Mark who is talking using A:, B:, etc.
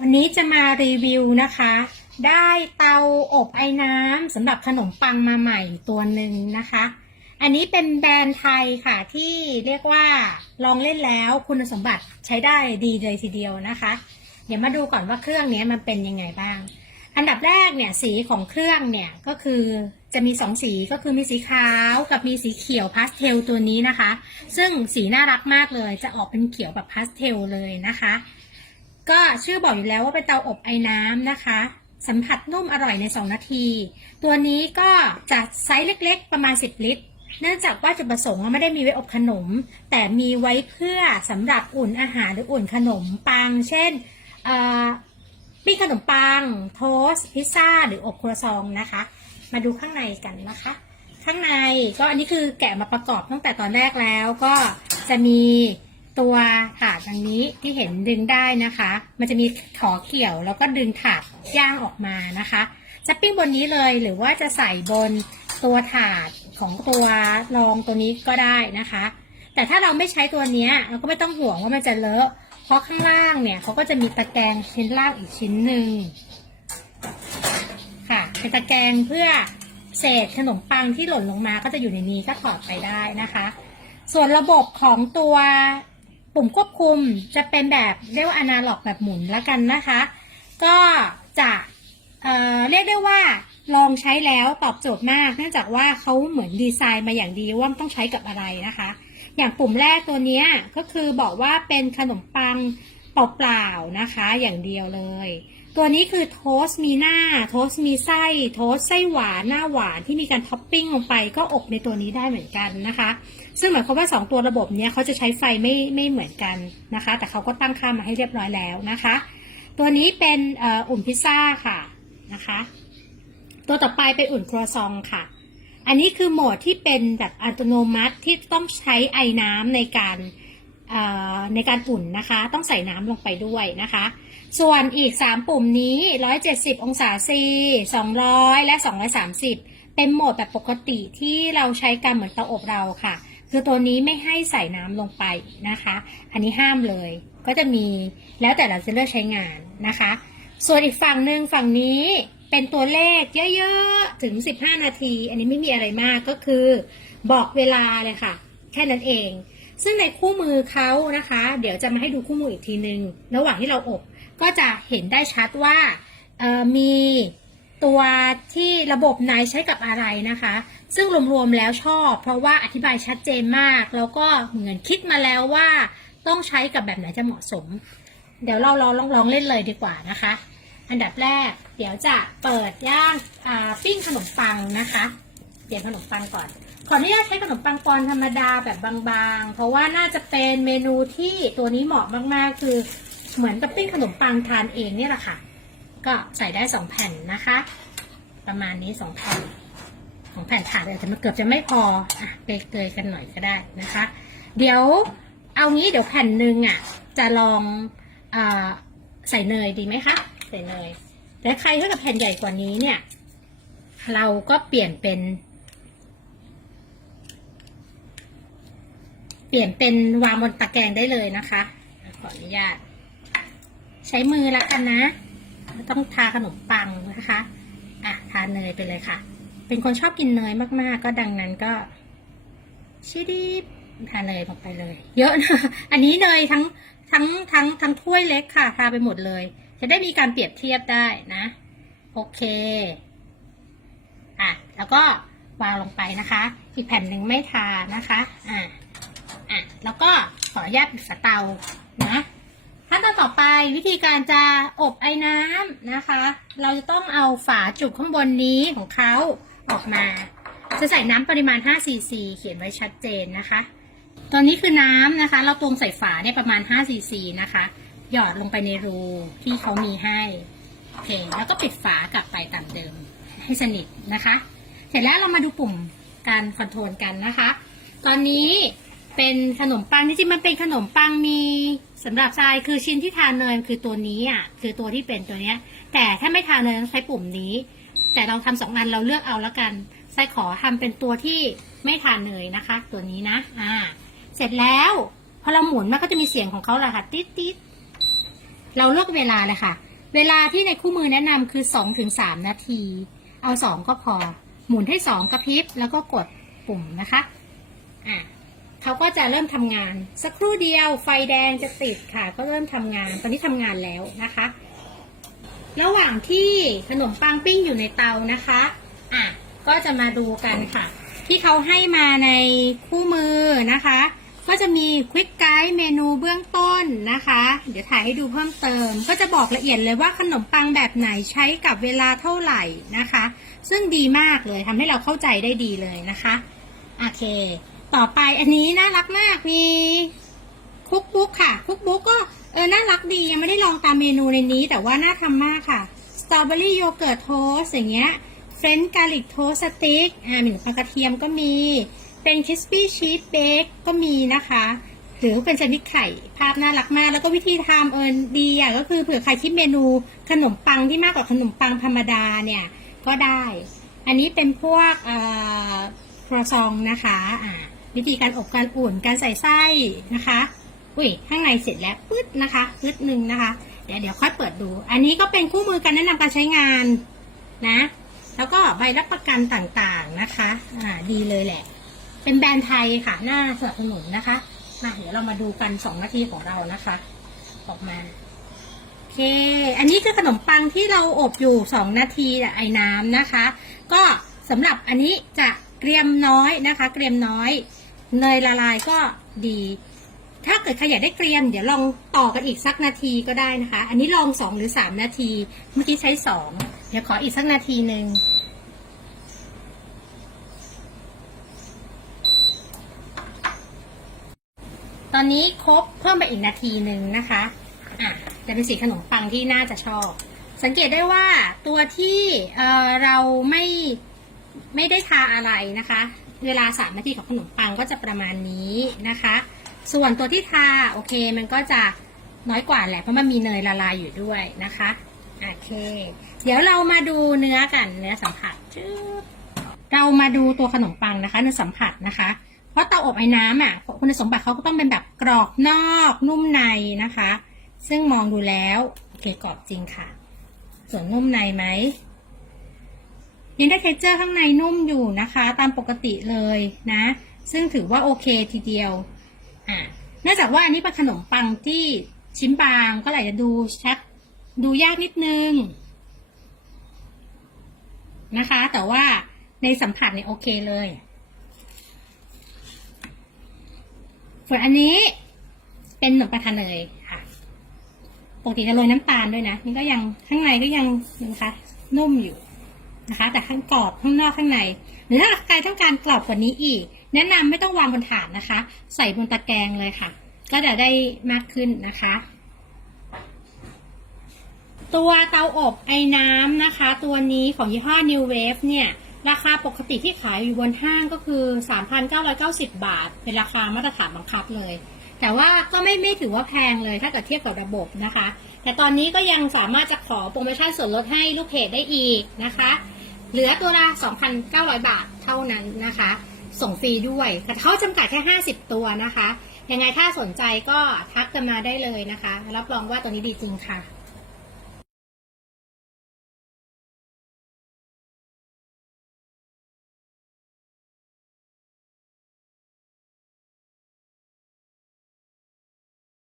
A: วันนี้จะมารีวิวนะคะ ได้เตาอบไอ้น้ำสำหรับขนมปังมาใหม่ตัวหนึ่งนะคะ อันนี้เป็นแบรนด์ไทยค่ะที่เรียกว่าลองเล่นแล้วคุณสมบัติใช้ได้ดีเลยทีเดียวนะคะ เดี๋ยวมาดูก่อนว่าเครื่องนี้มันเป็นยังไงบ้าง อันดับแรกเนี่ยสีของเครื่องเนี่ยก็คือจะมีสองสีก็คือมีสีขาวกับมีสีเขียวพาสเทลตัวนี้นะคะ ซึ่งสีน่ารักมากเลยจะออกเป็นเขียวแบบพาสเทลเลยนะคะ ก็ชื่อบอกอยู่แล้วว่าเป็นเตาอบไอ้น้ำนะคะ สัมผัสนุ่มอร่อยใน 2 นาที ตัวนี้ก็จะไซส์เล็กๆ ประมาณ 10 ลิตร เนื่องจากว่าจุดประสงค์ไม่ได้มีไว้อบขนม แต่มีไว้เพื่อสำหรับอุ่นอาหารหรืออุ่นขนมปัง เช่นปิ้งขนมปัง โทสพิซซ่า หรืออบครัวซองนะคะ มาดูข้างในกันนะคะ ข้างในก็อันนี้คือแกะมาประกอบตั้งแต่ตอนแรกแล้วก็จะมี ตัวถาดอันนี้ที่เห็นดึงได้นะคะ มันจะมีขอเกี่ยวแล้วก็ดึงถาดย่างออกมานะคะจะปิ้งบนนี้เลยหรือว่าจะใส่บนตัวถาดของตัวรองตัวนี้ก็ได้นะคะ แต่ถ้าเราไม่ใช้ตัวนี้เราก็ไม่ต้องห่วงว่ามันจะเลอะ เพราะข้างล่างเนี่ยเขาก็จะมีตะแกรงชิ้นล่างอีกชิ้นหนึ่งค่ะเป็นตะแกรงเพื่อเศษขนมปังที่หล่นลงมาก็จะอยู่ในนี้ก็ถอดไปได้นะคะ ส่วนระบบของตัว ปุ่มควบคุมจะเป็นแบบเรียกว่าอนาล็อกแบบหมุนแล้วกันนะคะ ก็จะเเรียกได้ว่าลองใช้แล้วตอบโจทย์มาก เนื่องจากว่าเขาเหมือนดีไซน์มาอย่างดีว่าต้องใช้กับอะไรนะคะ อย่างปุ่มแรกตัวนี้ก็คือบอกว่าเป็นขนมปังเปล่าๆนะคะ อย่างเดียวเลย ตัวนี้คือโทสต์มีหน้า โทสต์มีไส้ โทสต์ไส้หวานหน้าหวานที่มีการท็อปปิ้งลงไปก็อบในตัวนี้ได้เหมือนกันนะคะ ซึ่งหมายความว่า 2 ตัวระบบเนี้ยเขาจะใช้ไฟไม่ไม่เหมือนกันนะคะ แต่เขาก็ตั้งค่ามาให้เรียบร้อยแล้วนะคะ ตัวนี้เป็นอุ่นพิซซ่าค่ะนะคะ ตัวต่อไปเป็นอุ่นครัวซองค่ะ อันนี้คือโหมดที่เป็นแบบอัตโนมัติที่ต้องใช้ไอ้น้ำในการในการอุ่นนะคะ ต้องใส่น้ำลงไปด้วยนะคะ ส่วนอีก 3 ปุ่มนี้ 170 องศาซี200 และ 230 เป็นโหมดแบบปกติที่เราใช้กันเหมือนเตาอบเราค่ะ คือตัวนี้ไม่ให้ใส่น้ำลงไปนะคะ อันนี้ห้ามเลย ก็จะมีแล้วแต่เราจะเลือกใช้งานนะคะ ส่วนอีกฝั่งหนึ่งฝั่งนี้เป็นตัวเลขเยอะๆ ถึง 15 นาที อันนี้ไม่มีอะไรมากก็คือบอกเวลาเลยค่ะ แค่นั้นเอง ซึ่งในคู่มือเขานะคะ เดี๋ยวจะมาให้ดูคู่มืออีกทีนึง ระหว่างที่เราอบก็จะเห็นได้ชัดว่ามี ตัวที่ระบบไหนใช้กับอะไรนะคะ ซึ่งรวมๆแล้วชอบ เพราะว่าอธิบายชัดเจนมาก แล้วก็เหมือนคิดมาแล้วว่าต้องใช้กับแบบไหนจะเหมาะสม เดี๋ยวเราลองลองลองเล่นเลยดีกว่านะคะ อันดับแรก เดี๋ยวจะเปิดย่างปิ้งขนมปังนะคะเปลี่ยนขนมปังก่อน ขออนุญาตใช้ขนมปังปอนธรรมดาแบบบางๆ เพราะว่าน่าจะเป็นเมนูที่ตัวนี้เหมาะมากๆ คือเหมือนกับปิ้งขนมปังทานเองเนี่ยแหละค่ะ ก็ใส่ได้สองแผ่นนะคะ ประมาณนี้สองแผ่นของแผ่นถาดอาจจะเกือบจะไม่พออะเกยๆกันหน่อยก็ได้นะคะ เดี๋ยวเอางี้เดี๋ยวแผ่นหนึ่งอะจะลองอใส่เนยดีไหมคะ ใส่เนยแต่ใครถ้ากับแผ่นใหญ่กว่านี้เนี่ย เราก็เปลี่ยนเป็น เปลี่ยนเป็นวางบนตะแกรงได้เลยนะคะขออนุญาต ใช้มือแล้วกันนะ ต้องทาขนมปังนะคะอะทาเนยไปเลยค่ะ เป็นคนชอบกินเนยมาก ๆ ก็ดังนั้นก็ชิดิบทาเนยลงไปเลย เยอะนะอันนี้เนยทั้งทั้งทั้งทั้งถ้วยเล็กค่ะ ทาไปหมดเลย จะได้มีการเปรียบเทียบได้นะ โอเคอะแล้วก็วางลงไปนะคะ อีกแผ่นหนึ่งไม่ทานะคะอะอะแล้วก็ขออนุญาตปิดฝาเตานะ ขั้นตอนต่อไปวิธีการจะอบไอ้น้ำนะคะ เราจะต้องเอาฝาจุกข้างบนนี้ของเขาออกมา จะใส่น้ำปริมาณ 5 cc เขียนไว้ชัดเจนนะคะ ตอนนี้คือน้ำนะคะ เราตวงใส่ฝาเนี่ยประมาณ 5 cc นะคะ หยอดลงไปในรูที่เขามีให้โอเคแล้วก็ปิดฝากลับไปตามเดิมให้สนิทนะคะ เสร็จแล้วเรามาดูปุ่มการคอนโทรลกันนะคะ ตอนนี้ เป็นขนมปังจริงมันเป็นขนมปังมีสำหรับทรายคือชิ้นที่ทานเนยคือตัวนี้อะคือตัวที่เป็นตัวเนี้ย แต่ถ้าไม่ทานเนยต้องใช้ปุ่มนี้ แต่เราทำสองอันเราเลือกเอาแล้วกันทรายขอทำเป็นตัวที่ไม่ทานเนยนะคะ ตัวนี้นะอ่าเสร็จแล้วพอเราหมุนมันก็จะมีเสียงของเขาแหละค่ะติ๊ดติ๊ดเราเลือกเวลาเลยค่ะ เวลาที่ในคู่มือแนะนำคือ2-3ถึงสามนาที เอา2ก็พอ หมุนให้2กระพริบแล้วก็กดปุ่มนะคะอะ เขาก็จะเริ่มทำงาน สักครู่เดียวไฟแดงจะติดค่ะ ก็เริ่มทำงาน ตอนนี้ทำงานแล้วนะคะ ระหว่างที่ขนมปังปิ้งอยู่ในเตานะคะอะก็จะมาดูกันค่ะ ที่เขาให้มาในคู่มือนะคะ ก็จะมีควิกไกด์เมนูเบื้องต้นนะคะ เดี๋ยวถ่ายให้ดูเพิ่มเติม ก็จะบอกละเอียดเลยว่าขนมปังแบบไหนใช้กับเวลาเท่าไหร่นะคะ ซึ่งดีมากเลยทำให้เราเข้าใจได้ดีเลยนะคะโอเค ต่อไปอันนี้น่ารักมากมีคุกบุ๊กค่ะ คุกบุ๊กก็เออน่ารักดียังไม่ได้ลองตามเมนูในนี้ แต่ว่าน่าทำมากค่ะสตรอเบอรี่โยเกิร์ตโทสอย่างเงี้ยเฟรนช์กาลิกโทสสติ๊กอ่าหมี่ปลากระเทียมก็มี เป็นคริสปี้ชีสเบคก็มีนะคะ หรือเป็นแซนด์วิชไข่ภาพน่ารักมากแล้วก็วิธีทำเออดีอะก็คือเผื่อใครคิดเมนูขนมปังที่มากกว่าขนมปังธรรมดาเนี่ยก็ได้ อันนี้เป็นพวกเอ่อครัวซองนะคะอ่า วิธีการอบการอุ่นการใส่ไส้นะคะ อุ้ยข้างในเสร็จแล้วปึ๊ดนะคะปึ๊ดหนึ่งนะคะ เดี๋ยวเดี๋ยวค่อยเปิดดู อันนี้ก็เป็นคู่มือการแนะนำการใช้งานนะ แล้วก็ใบรับประกันต่างๆนะคะ อ่าดีเลยแหละ เป็นแบรนด์ไทยค่ะหน่าสนับสนุนนะคะมาเดี๋ยวเรามาดูกันสองนาทีของเรานะคะ ออกมาโอเค อันนี้คือขนมปังที่เราอบอยู่สองนาทีไอ้น้ำนะคะ ก็สำหรับอันนี้จะเกรียมน้อยนะคะ เกรียมน้อย เนยละลายก็ดี ถ้าเกิดใครอยากได้เกรียม เดี๋ยวลองต่อกันอีกสักนาทีก็ได้นะคะ อันนี้ลองสองหรือสามนาที เมื่อกี้ใช้สองเดี๋ยวขออีกสักนาทีหนึ่งตอนนี้ครบเพิ่มไปอีกนาทีหนึ่งนะคะอะจะเป็นสีขนมปังที่น่าจะชอบ สังเกตได้ว่าตัวที่เเราไม่ไม่ได้ทาอะไรนะคะ เวลาสามนาทีของขนมปังก็จะประมาณนี้นะคะ ส่วนตัวที่ทาโอเคมันก็จะน้อยกว่าแหละเพราะมันมีเนยละลายอยู่ด้วยนะคะโอเค เดี๋ยวเรามาดูเนื้อกันเนื้อสัมผัสจึ๊บเรามาดูตัวขนมปังนะคะเนื้อสัมผัสนะคะ เพราะเตาอบไอ้น้ำอะคุณสมบัติเขาก็ต้องเป็นแบบกรอบนอกนุ่มในนะคะ ซึ่งมองดูแล้วโอเคกรอบจริงค่ะ ส่วนนุ่มในไหม ยังได้เทคเจอร์ข้างในนุ่มอยู่นะคะ ตามปกติเลยนะ ซึ่งถือว่าโอเคทีเดียวอ่าเนื่องจากว่าอันนี้เป็นขนมปังที่ชิ้นบางก็เลยจะดูชัดดูยากนิดนึงนะคะ แต่ว่าในสัมผัสเนี่ยโอเคเลยส่วนอันนี้เป็นขนมปังทาเนยค่ะ ปกติจะโรยน้ำตาลด้วยนะ นี่ก็ยังข้างในก็ยังนะคะนุ่มอยู่ นะคะ แต่ข้างกรอบข้างนอกข้างใน หรือถ้าใครต้องการกรอบกว่านี้อีก แนะนำไม่ต้องวางบนถาดนะคะ ใส่บนตะแกรงเลยค่ะ ก็จะได้มากขึ้นนะคะ ตัวเตาอบไอ้น้ำนะคะ ตัวนี้ของยี่ห้อ New Wave เนี่ยราคาปกติที่ขายอยู่บนห้างก็คือ 3,990 บาท เป็นราคามาตรฐานบังคับเลย แต่ว่าก็ไม่ไม่ถือว่าแพงเลยถ้าเกิดเทียบกับระบบนะคะ แต่ตอนนี้ก็ยังสามารถจะขอโปรโมชั่นส่วนลดให้ลูกเพจได้อีกนะคะ เหลือตัวละ 2,900 บาทเท่านั้นนะคะ ส่งฟรีด้วยแต่เขาจำกัดแค่ 50 ตัวนะคะ ยังไงถ้าสนใจก็ทักกันมาได้เลยนะคะ รับรองว่าตัวนี้ดีจริงค่ะ